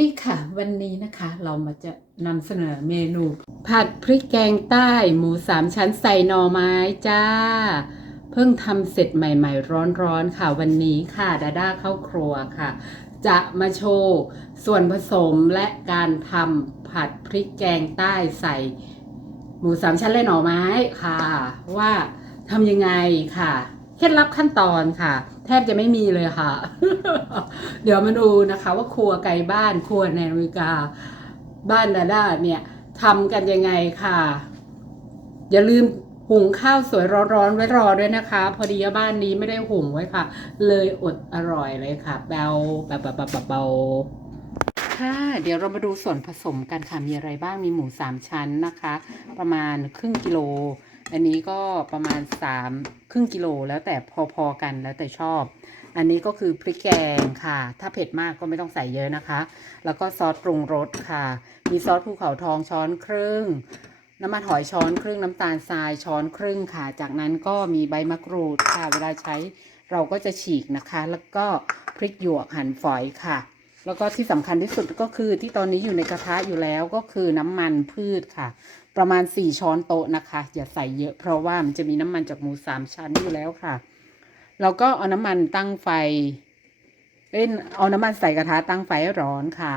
ดีค่ะ วันนี้นะคะเรามาจะนำเสนอเมนู ผัดพริกแกงใต้หมูสามชั้นใส่หน่อไม้จ้า เพิ่งทำเสร็จใหม่ ๆ ร้อนๆค่ะวันนี้ค่ะดาด้าเข้าครัวค่ะ จะมาโชว์ส่วนผสมและการทำผัดพริกแกงใต้ใส่ หมูสามชั้นและหน่อไม้ค่ะ ว่าทำยังไงค่ะ เคล็ดลับขั้นตอนค่ะ แทบจะไม่มีเลยค่ะ เดี๋ยวมาดูนะคะ ว่าครัวไก่บ้านครัวในอเมริกา บ้านดาด้าเนี่ยทำกันยังไงค่ะ อย่าลืมหุงข้าวสวยร้อนๆไว้รอด้วยนะคะ พอดีบ้านนี้ไม่ได้หุงไว้ค่ะ เลยอดอร่อยเลยค่ะเบาเบาเบาเบาเบาเบาค่ะเดี๋ยวเรามาดูส่วนผสมกันค่ะมีอะไรบ้างมีหมูสามชั้นนะคะ ประมาณครึ่งกิโล อันนี้ก็ประมาณสามครึ่งกิโลแล้วแต่พอๆกันแล้วแต่ชอบ อันนี้ก็คือพริกแกงค่ะ ถ้าเผ็ดมากก็ไม่ต้องใส่เยอะนะคะ แล้วก็ซอสปรุงรสค่ะ มีซอสภูเขาทองช้อนครึ่ง น้ำมันหอยช้อนครึ่ง น้ำตาลทรายช้อนครึ่งค่ะ จากนั้นก็มีใบมะกรูดค่ะ เวลาใช้เราก็จะฉีกนะคะ แล้วก็พริกหยวกหั่นฝอยค่ะแล้วก็ที่สำคัญที่สุดก็คือที่ตอนนี้อยู่ในกระทะอยู่แล้วก็คือน้ำมันพืชค่ะ ประมาณ 4 ช้อนโต๊ะนะคะ อย่าใส่เยอะเพราะว่ามันจะมีน้ำมันจากหมูสามชั้นอยู่แล้วค่ะ เราก็เอาน้ำมันตั้งไฟเอ้ยเอาน้ำมันใส่กระทะตั้งไฟให้ร้อนค่ะ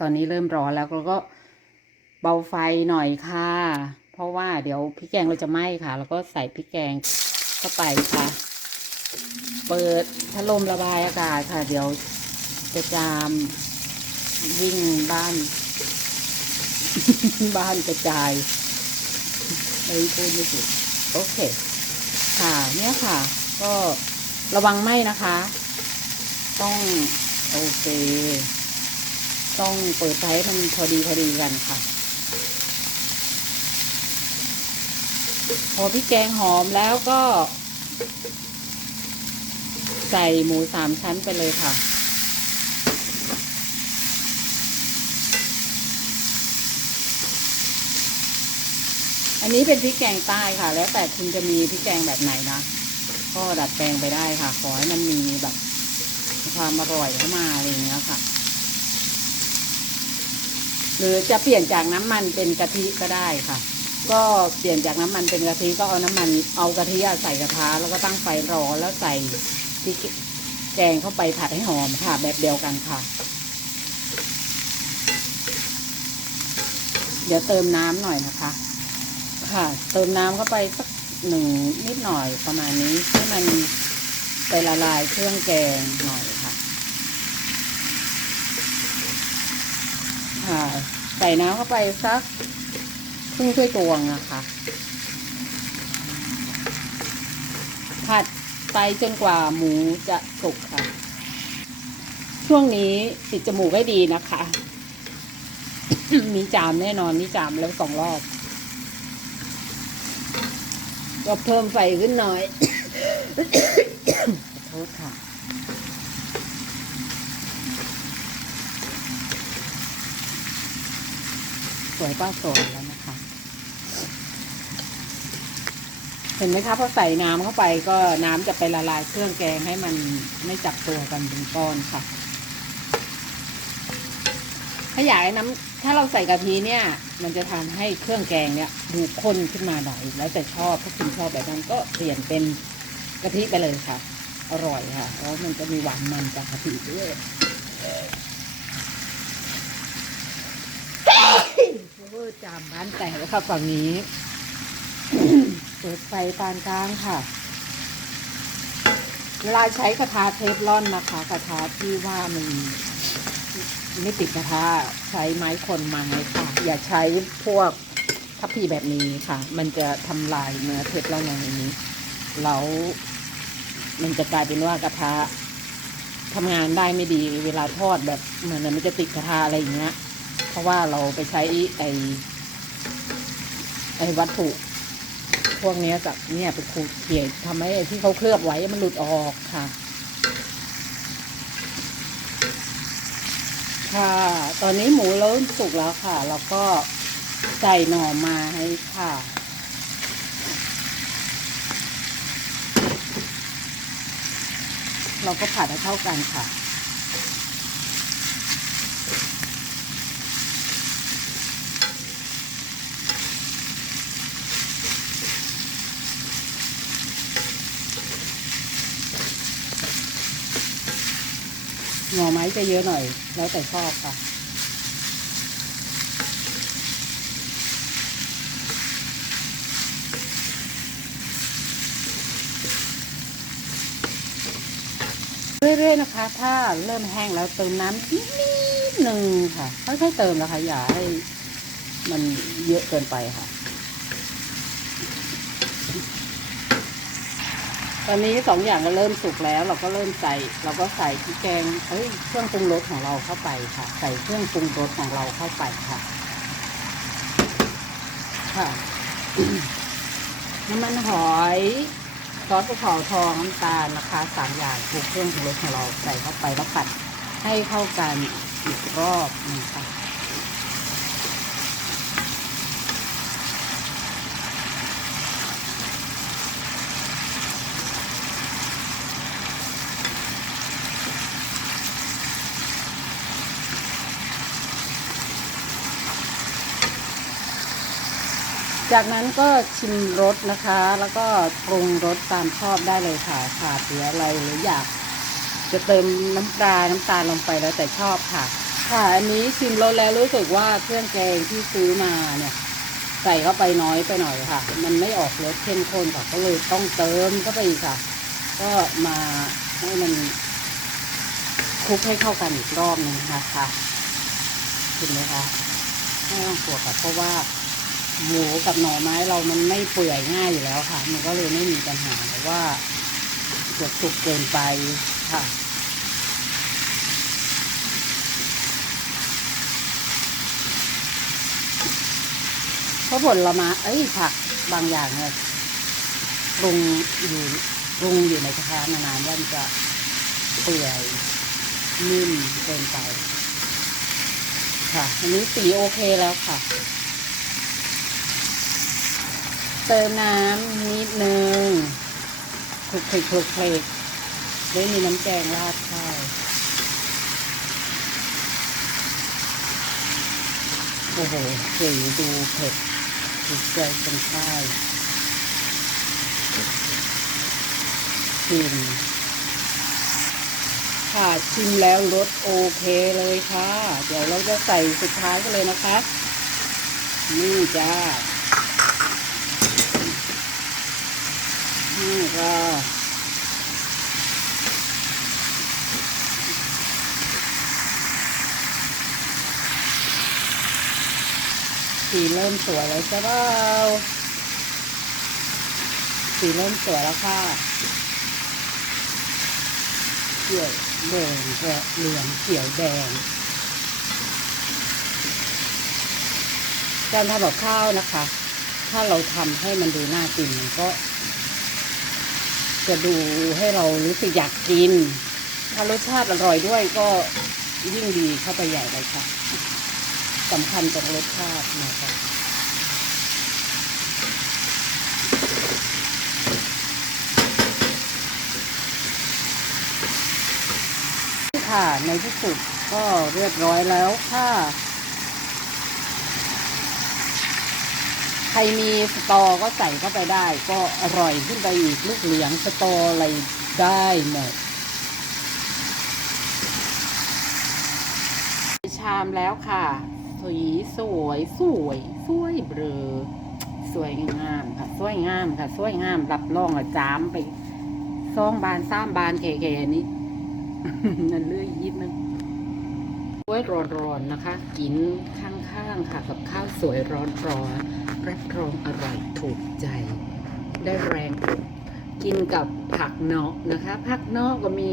ตอนนี้เริ่มร้อนแล้วเราก็เบาไฟหน่อยค่ะ เพราะว่าเดี๋ยวพริกแกงเราจะไหม้ค่ะ แล้วก็ใส่พริกแกงเข้าไปค่ะ เปิดพัดลมระบายอากาศค่ะ เดี๋ยวจะจามวิ่งบ้าน บ้านกระจายเอ้ยพูดไม่ถูกโอเค ค่ะเนี่ยค่ะ ก็ระวังไหมนะคะ ต้องโอเค ต้องเปิดไฟให้มันพอดีพอดีกันค่ะ พอพริกแกงหอมแล้วก็ ใส่หมูสามชั้นไปเลยค่ะ อันนี้เป็นพริกแกงใต้ค่ะ แล้วแต่คุณจะมีพริกแกงแบบไหนนะก็ดัดแปลงไปได้ค่ะ ขอให้มันมีแบบความอร่อยเข้ามาอะไรอย่างเงี้ยค่ะ หรือจะเปลี่ยนจากน้ำมันเป็นกะทิก็ได้ค่ะ ก็เปลี่ยนจากน้ำมันเป็นกะทิก็เอาน้ำมันเอากะทิอะใส่กระทะแล้วก็ตั้งไฟรอแล้วใส่พริกแกงเข้าไปผัดให้หอมค่ะ แบบเดียวกันค่ะ เดี๋ยวเติมน้ำหน่อยนะคะ ค่ะ เติมน้ำเข้าไปสักหนึ่งนิดหน่อยประมาณนี้ให้มันไปละลายเครื่องแกงหน่อยค่ะ ค่ะ ใส่น้ำเข้าไปสักครึ่งถ้วยตวงนะคะ ผัดไปจนกว่าหมูจะสุกค่ะ ช่วงนี้ติดจมูกให้ดีนะคะ มีจามแน่นอนมีจามแล้วสองรอบ ก็เพิ่มไฟขึ้นหน่อย โทษค่ะ สวยป้าสวยแล้วนะคะ เห็นไหมคะพอใส่น้ำเข้าไปก็น้ำจะไปละลายเครื่องแกงให้มันไม่จับตัวกันเป็นก้อนค่ะ ถ้าอยากให้น้ำ ถ้าเราใส่กะทิเนี่ย มันจะทำให้เครื่องแกงเนี่ยดูข้นขึ้นมาหน่อย แล้วแต่ชอบถ้าคุณชอบแบบนั้นก็เปลี่ยนเป็นกะทิไปเลยค่ะ อร่อยค่ะ เพราะมันจะมีหวานมันจากกะทิด้วยโอ้ยจามบ้านแตกแล้วค่ะฝั่งนี้ เปิดไฟปานกลางค่ะ เวลาใช้กระทะเทฟลอนนะคะ กระทะที่ว่ามัน ไม่ติดกระทะใช้ไม้คนไม้ค่ะ อย่าใช้พวกทัพพีแบบนี้ค่ะ มันจะทำลายเนื้อเทฟลอนในนี้แล้วมันจะกลายเป็นว่ากระทะทำงานได้ไม่ดีเวลาทอดแบบเหมือนมันจะติดกระทะอะไรอย่างเงี้ย เพราะว่าเราไปใช้ไอไอวัตถุ พวกนี้ยกับเนี่ยเป็นขูดเขียดทำให้ไอ้ที่เขาเคลือบไว้มันหลุดออกค่ะ ค่ะ ตอนนี้หมูเริ่มสุกแล้วค่ะ แล้วก็ใส่หน่อไม้ค่ะ เราก็ผัดให้เข้ากันค่ะ หน่อไม้จะเยอะหน่อย แล้วแต่ชอบค่ะ เรื่อยๆนะคะ ถ้าเริ่มแห้งแล้วเติมน้ำนิดนึงค่ะค่อยๆเติมนะคะอย่าให้มันเยอะเกินไปค่ะ ตอนนี้สองอย่างก็เริ่มสุกแล้ว เราก็เริ่มใส่เราก็ใส่พริกแกงเอ้ยเครื่องปรุงรสของเราเข้าไปค่ะ ใส่เครื่องปรุงรสของเราเข้าไปค่ะ ค่ะน้ำมันหอยซอสภูเขาทองน้ำตาลนะคะสามอย่างถูกเครื่องปรุงรสของเราใส่เข้าไปแล้วผัดให้เข้ากันอีกรอบนึงค่ะ จากนั้นก็ชิมรสนะคะ แล้วก็ปรุงรสตามชอบได้เลยค่ะขาดเหลืออะไรหรืออยาก จะเติมน้ำปลาน้ำตาลลงไปแล้วแต่ชอบค่ะ ค่ะอันนี้ชิมรสแล้วรู้สึกว่าเครื่องแกงที่ซื้อมาเนี่ยใส่เข้าไปน้อยไปหน่อยค่ะ มันไม่ออกรสเข้มข้นค่ะก็เลยต้องเติมเข้าไปอีกค่ะ ก็มาให้มันคลุกให้เข้ากันอีกรอบหนึงนะคะเห็นไหมคะไม่ต้องกลัวค่ะเพราะว่า หมูกับหน่อไม้เรามันไม่เปื่อยง่ายอยู่แล้วค่ะ มันก็เลยไม่มีปัญหาแต่ว่าจะสุกเกินไปค่ะเพราะผลไม้เอ้ยผักบางอย่างเนี่ยปรุงอยู่ปรุงอยู่ในกระทะนานๆว่ามันจะเปื่อยนิ่มเกินไป ค่ะ อันนี้สีโอเคแล้วค่ะ เติมน้ำนิดนึงคลุกคลิกคลุกคลิกได้มีน้ำแกงราดข้าวโอ้โหสีดูเผ็ดถูกใจเป็นข้าวชิมค่ะชิมแล้วรสโอเคเลยค่ะ เดี๋ยวเราจะใส่สุดท้ายกันเลยนะคะ นี่จ้า นี่ก็สีเริ่มสวยแล้วใช่เปล่าสีเริ่มสวยแล้วค่ะเขียวแดงเหลืองเขียวแดงการทำกับข้าวนะคะ ถ้าเราทำให้มันดูน่ากินมันก็ จะดูให้เรารู้สึกอยากกิน ถ้ารสชาติอร่อยด้วยก็ยิ่งดีเข้าไปใหญ่เลยค่ะสำคัญตรงรสชาตินะคะค่ะในที่สุดก็เรียบร้อยแล้วค่ะ ใครมีสตอก็ใส่เข้าไปได้ ก็อร่อยขึ้นไปอีกลูกเหลียงสตออะไรได้หมดชามแล้วค่ะสีสวยสวยสวยเบลอสวยงามค่ะ สวยงามค่ะ สวยงามรับรองอะจามไปสองบานสามบานแก่ๆนี้นั่นเลื่อยยิดนึง สวยร้อนๆนะคะ กินข้างๆค่ะกับข้าวสวยร้อนๆรับรองอร่อยถูกใจ ได้แรงกินกับผักเนาะนะคะ ผักเนาะก็มี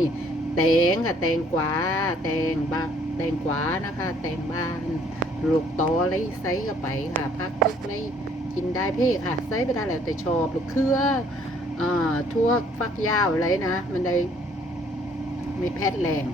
แตงค่ะแตงกวาแตงบาแตงกวานะคะ แตงบ้านลูกตอไรไซส์ก็ไปค่ะผักตึกไรกินได้เพ่ค่ะไซส์ไปได้แล้วแต่ชอบลูกเครืออ่าทั่วฟักยาวอะไรนะ มันได้ไม่แพทแรง